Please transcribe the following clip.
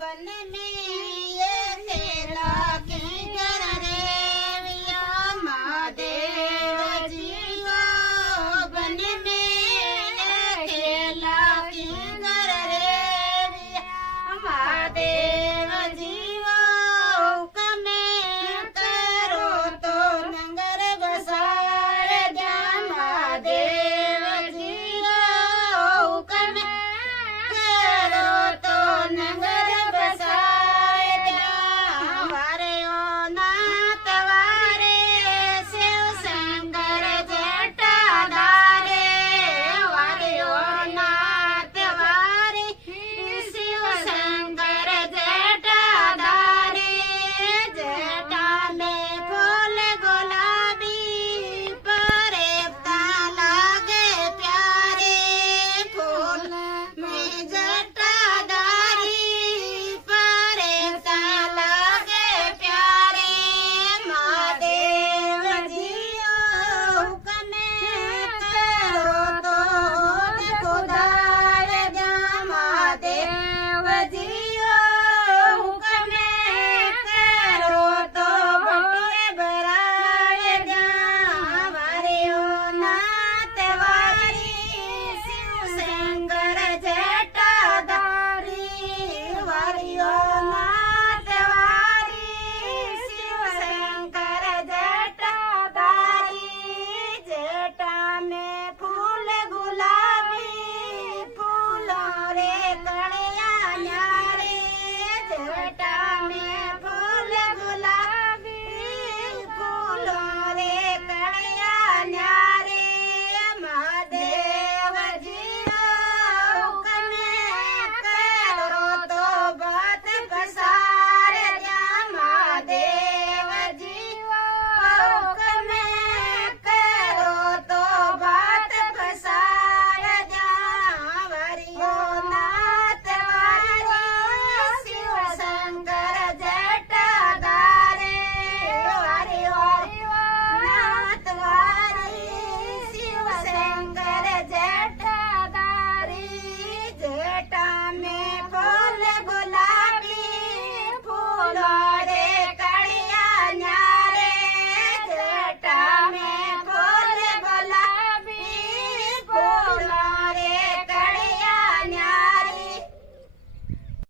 बन में ये खेला के घर रे विया महादेव जीवा बन में ये खेला के घर रे विया महादेव जीवा हुक्मे करो तो नंगर बसाए जा महादेव जीवा हुक्मे करो तो नंगर बसाए जा हमारे ओ नाथ वारे शिव शंकर जटाधारे हमारे ओ नाथ वारे शिव शंकर जटाधारे जटा में फूल गुलाबी परेता लागे प्यारे फूल में जटाधारी परेता लागे प्यारे महादेव जियो हुक्मे करो तो खुदार जा महादेव जियो हुक्मे करो तो बटुए भराए जा हमारे ओ नाथ वारी शिव शंकर जटाधारी वारी ओ